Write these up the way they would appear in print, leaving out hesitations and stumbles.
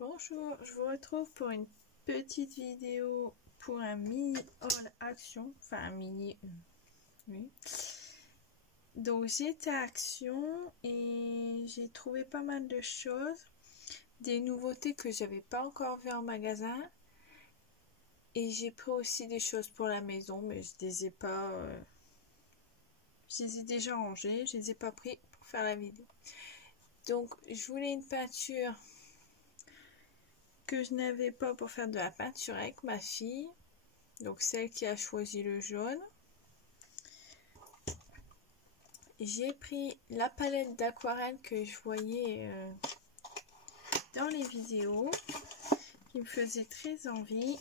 Bonjour, je vous retrouve pour une petite vidéo pour un mini haul action, enfin un mini, oui. Donc j'étais à Action et j'ai trouvé pas mal de choses, des nouveautés que j'avais pas encore vues en magasin, et j'ai pris aussi des choses pour la maison, mais je les ai pas, je les ai déjà rangées, je les ai pas pris pour faire la vidéo. Donc je voulais une peinture que je n'avais pas pour faire de la peinture avec ma fille, donc celle qui a choisi le jaune. J'ai pris la palette d'aquarelle que je voyais dans les vidéos, qui me faisait très envie,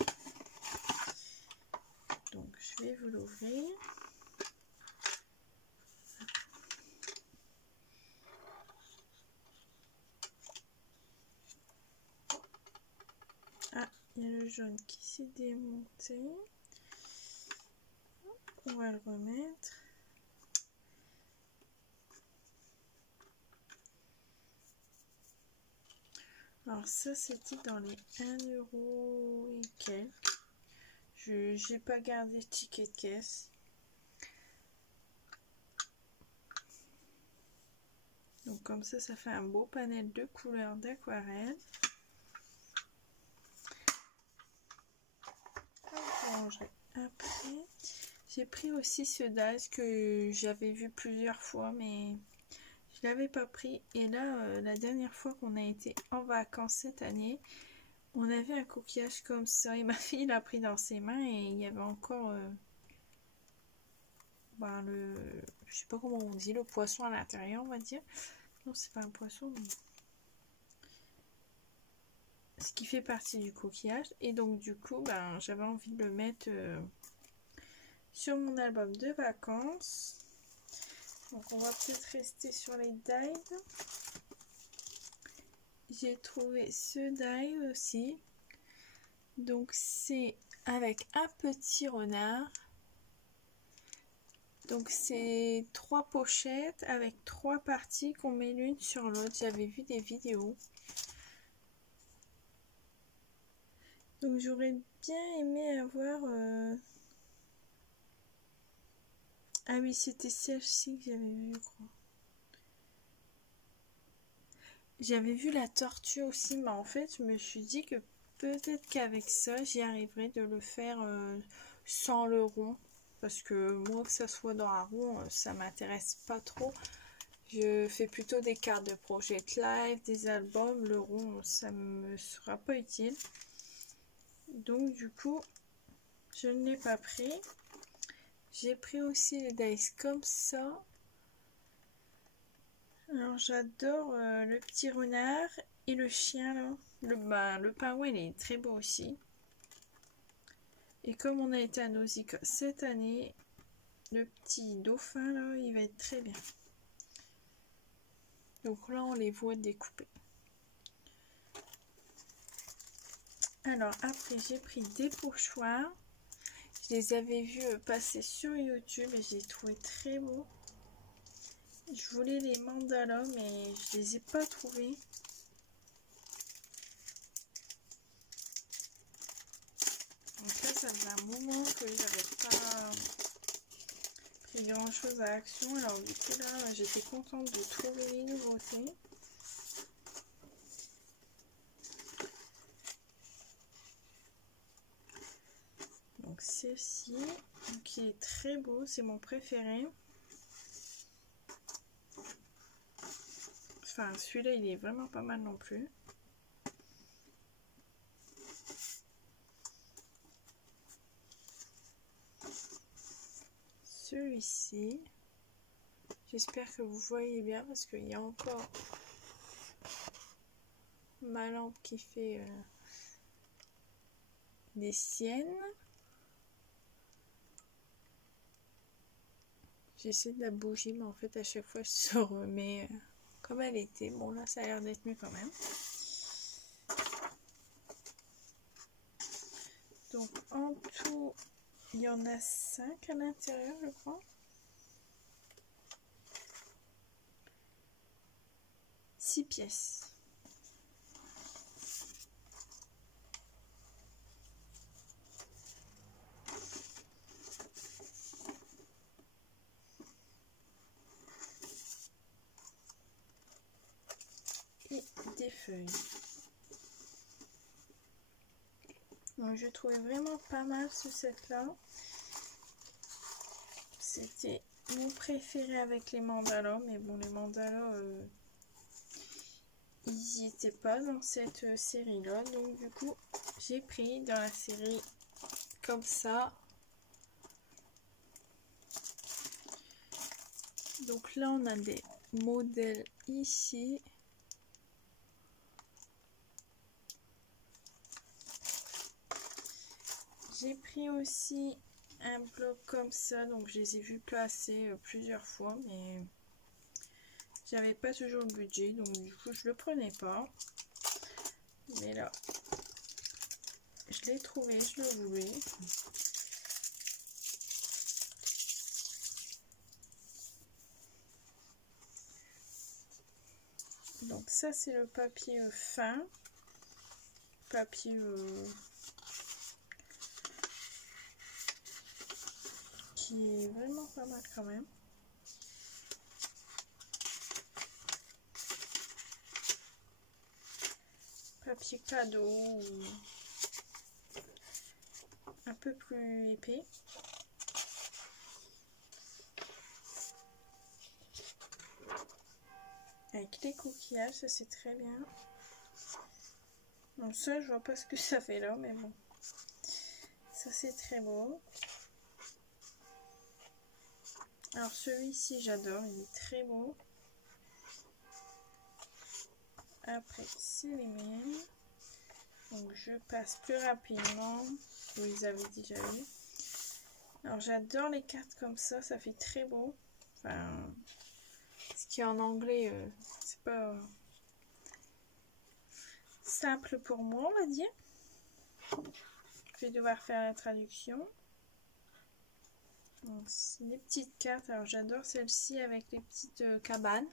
donc je vais vous l'ouvrir. Ah, il y a le jaune qui s'est démonté, on va le remettre. Alors ça c'était dans les 1 € et quelques. Je n'ai pas gardé le ticket de caisse. Donc comme ça fait un beau panel de couleurs d'aquarelle. Après, j'ai pris aussi ce DAS que j'avais vu plusieurs fois, mais je l'avais pas pris. Et là, la dernière fois qu'on a été en vacances cette année, on avait un coquillage comme ça et ma fille l'a pris dans ses mains et il y avait encore je sais pas comment on dit, le poisson à l'intérieur, on va dire. Non, c'est pas un poisson, mais ce qui fait partie du coquillage. Et donc du coup, j'avais envie de le mettre sur mon album de vacances. Donc on va peut-être rester sur les dies. J'ai trouvé ce die aussi. Donc c'est avec un petit renard. Donc c'est 3 pochettes avec 3 parties qu'on met l'une sur l'autre. J'avais vu des vidéos. Donc j'aurais bien aimé avoir... Ah oui, c'était celle-ci que j'avais vue, je crois. J'avais vu la tortue aussi, mais en fait, je me suis dit que peut-être qu'avec ça, j'y arriverai de le faire sans le rond. Parce que moi, que ça soit dans un rond, ça m'intéresse pas trop. Je fais plutôt des cartes de Project Live, des albums. Le rond, ça me sera pas utile. Donc, du coup, je ne l'ai pas pris. J'ai pris aussi les dice comme ça. Alors j'adore le petit renard et le chien là. Le pingouin il est très beau aussi. Et comme on a été à Nausicaa cette année, le petit dauphin là il va être très bien. Donc là on les voit découpés. Alors après j'ai pris des pochoirs. Je les avais vus passer sur YouTube et j'ai trouvé très beaux. Je voulais les mandalas mais je les ai pas trouvés. Donc ça faisait un moment que j'avais pas pris grand chose à Action. Alors du coup là j'étais contente de trouver les nouveautés. Donc ceci, qui est très beau, c'est mon préféré. Enfin celui-là il est vraiment pas mal non plus. Celui-ci, j'espère que vous voyez bien parce qu'il y a encore ma lampe qui fait des siennes. J'essaie de la bouger mais en fait à chaque fois je se remets comme elle était. Bon là ça a l'air d'être mieux quand même. Donc en tout il y en a 5 à l'intérieur je crois. 6 pièces. feuilles. Donc je trouvais vraiment pas mal ce set là. C'était mon préféré avec les mandalas, mais bon, les mandalas ils n'y étaient pas dans cette série là, donc du coup j'ai pris dans la série comme ça. Donc là on a des modèles ici. J'ai pris aussi un bloc comme ça, donc je les ai vus placer plusieurs fois, mais j'avais pas toujours le budget, donc du coup je le prenais pas. Mais là, je l'ai trouvé, je le voulais. Donc ça c'est le papier fin, papier qui est vraiment pas mal quand même. Papier cadeau, un peu plus épais. Avec les coquillages, ça c'est très bien. Donc ça je vois pas ce que ça fait là, mais bon. Ça c'est très beau. Alors celui-ci j'adore, il est très beau. Après c'est les mêmes. Donc je passe plus rapidement. Vous les avez déjà vu. Alors j'adore les cartes comme ça fait très beau. Enfin, ce qui est en anglais, c'est pas simple pour moi, on va dire. Je vais devoir faire la traduction. Donc c'est des petites cartes. Alors j'adore celle-ci avec les petites cabanes.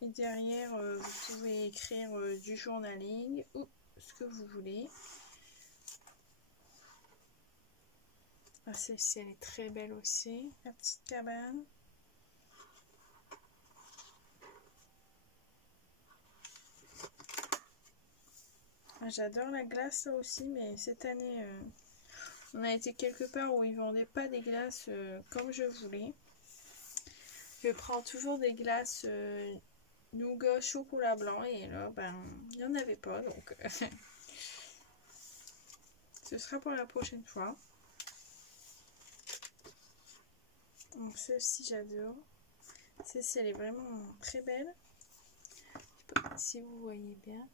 Et derrière, vous pouvez écrire du journaling ou ce que vous voulez. Ah, celle-ci, elle est très belle aussi, la petite cabane. Ah, j'adore la glace, ça aussi, mais cette année, on a été quelque part où ils vendaient pas des glaces comme je voulais. Je prends toujours des glaces nougat chocolat blanc et là ben il n'y en avait pas, donc ce sera pour la prochaine fois. Donc celle-ci j'adore, celle-ci elle est vraiment très belle, je sais pas si vous voyez bien.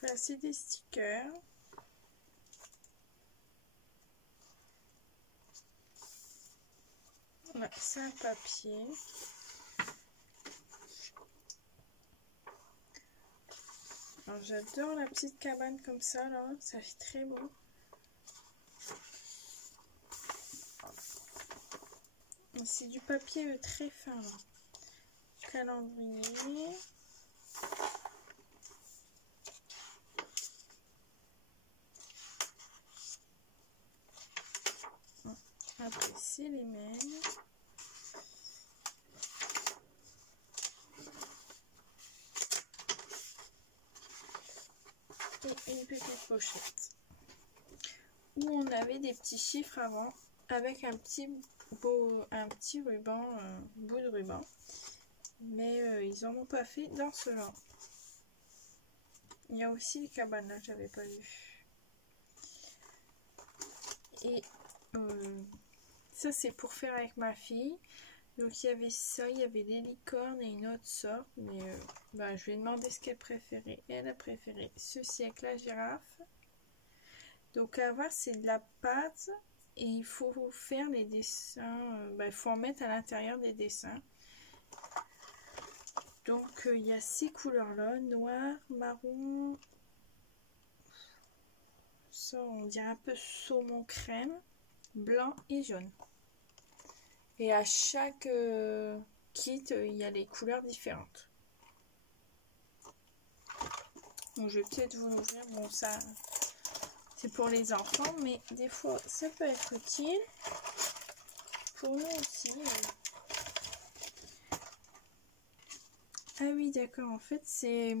Voilà, c'est des stickers. Voilà, c'est un papier. Alors j'adore la petite cabane comme ça là, ça fait très beau. C'est du papier très fin là. Calendrier. Après c'est les mêmes. Et une petite pochette où on avait des petits chiffres avant avec un petit ruban, bout de ruban, mais ils en ont pas fait dans ce genre. Il y a aussi les cabanes là, j'avais pas vu. Et ça c'est pour faire avec ma fille. Donc il y avait ça, il y avait des licornes et une autre sorte, mais je lui ai demandé ce qu'elle préférait. Elle a préféré ceci avec la girafe. Donc à voir, c'est de la pâte et il faut faire les dessins, il faut en mettre à l'intérieur des dessins. Donc il y a ces couleurs là, noir, marron, ça on dirait un peu saumon crème, blanc et jaune. Et à chaque kit, il y a les couleurs différentes. Donc je vais peut-être vous l'ouvrir. Bon, ça, c'est pour les enfants, mais des fois ça peut être utile pour nous aussi. Ah oui, d'accord, en fait c'est...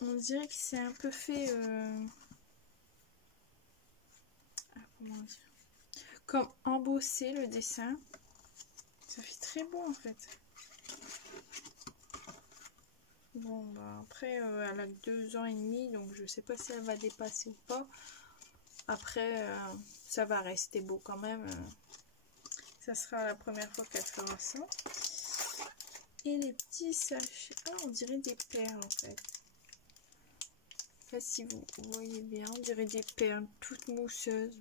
On dirait que c'est un peu fait... Ah, comment dire, comme embossé le dessin. Ça fait très beau en fait. Bon, bah après, elle a 2 ans et demi, donc je sais pas si elle va dépasser ou pas. Après, ça va rester beau quand même. Ça sera la première fois qu'elle fera ça. Et les petits sachets. Ah, on dirait des perles en fait. Je sais pas si vous voyez bien, on dirait des perles toutes mousseuses.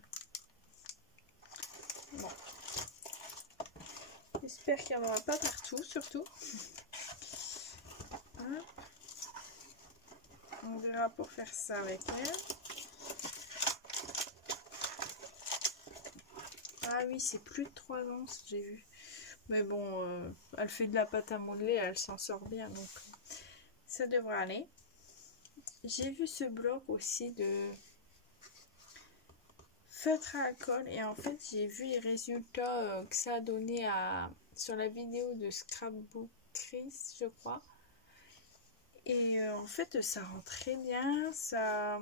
Bon. J'espère qu'il n'y en aura pas partout, surtout. Hop. On verra pour faire ça avec elle. Ah oui, c'est plus de 3 ans, j'ai vu. Mais bon, elle fait de la pâte à modeler, elle s'en sort bien, donc ça devrait aller. J'ai vu ce bloc aussi de feutre à alcool et en fait j'ai vu les résultats que ça a donné sur la vidéo de Scrapbook Chris, je crois. Et en fait ça rend très bien, ça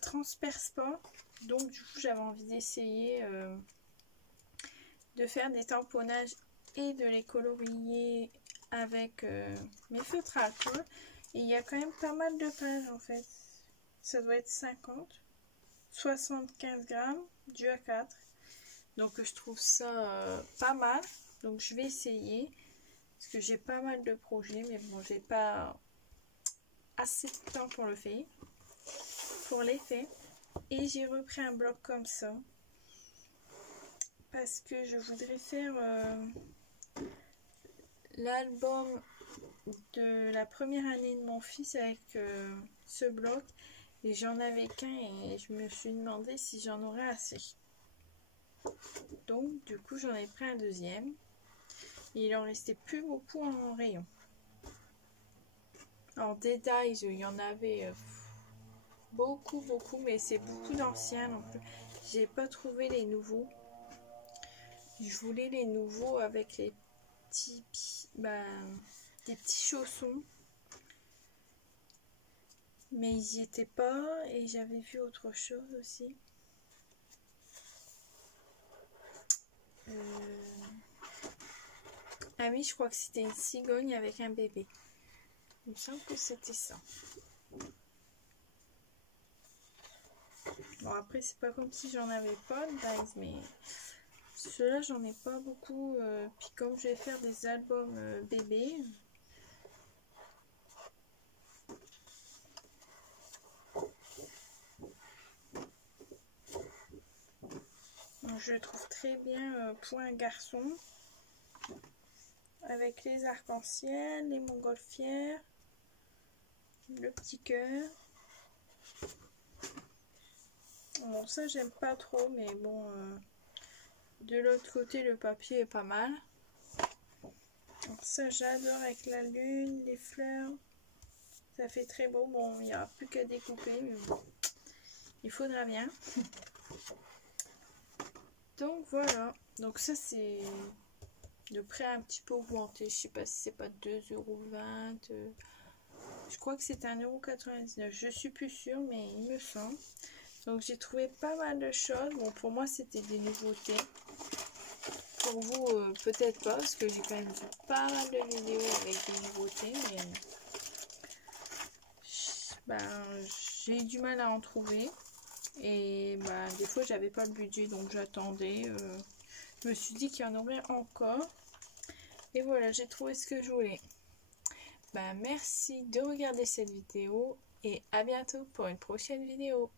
transperce pas. Donc du coup j'avais envie d'essayer de faire des tamponnages et de les colorier avec mes feutres à alcool. Et il y a quand même pas mal de pages en fait. Ça doit être 75 grammes du A4. Donc je trouve ça pas mal. Donc je vais essayer. Parce que j'ai pas mal de projets. Mais bon, j'ai pas assez de temps pour le faire. Pour les faire. Et j'ai repris un bloc comme ça. Parce que je voudrais faire l'album de la première année de mon fils avec ce bloc. Et j'en avais qu'un et je me suis demandé si j'en aurais assez. Donc du coup j'en ai pris un deuxième. Et il en restait plus beaucoup en rayon. En détail, il y en avait beaucoup, mais c'est beaucoup d'anciens. Donc j'ai pas trouvé les nouveaux. Je voulais les nouveaux avec les petits, des petits chaussons. Mais ils y étaient pas et j'avais vu autre chose aussi. Ah oui, je crois que c'était une cigogne avec un bébé. Il me semble que c'était ça. Bon, après, c'est pas comme si j'en avais pas de base, mais ceux-là, j'en ai pas beaucoup. Puis comme je vais faire des albums bébés, donc je le trouve très bien pour un garçon. Avec les arcs-en-ciel, les montgolfières, le petit cœur. Bon, ça j'aime pas trop, mais bon, de l'autre côté le papier est pas mal. Donc ça j'adore avec la lune, les fleurs. Ça fait très beau. Bon, il n'y aura plus qu'à découper, mais bon, il faudra bien. Donc voilà. Donc ça c'est le prix a un petit peu augmenté. Je sais pas si c'est pas 2,20 €. Je crois que c'était 1,99 €. Je suis plus sûre, mais il me semble. Donc j'ai trouvé pas mal de choses. Bon, pour moi c'était des nouveautés. Pour vous peut-être pas, parce que j'ai quand même vu pas mal de vidéos avec des nouveautés. Mais j'ai eu du mal à en trouver. Et des fois j'avais pas le budget, donc j'attendais. Je me suis dit qu'il y en aurait encore. Et voilà, j'ai trouvé ce que je voulais. Merci de regarder cette vidéo et à bientôt pour une prochaine vidéo.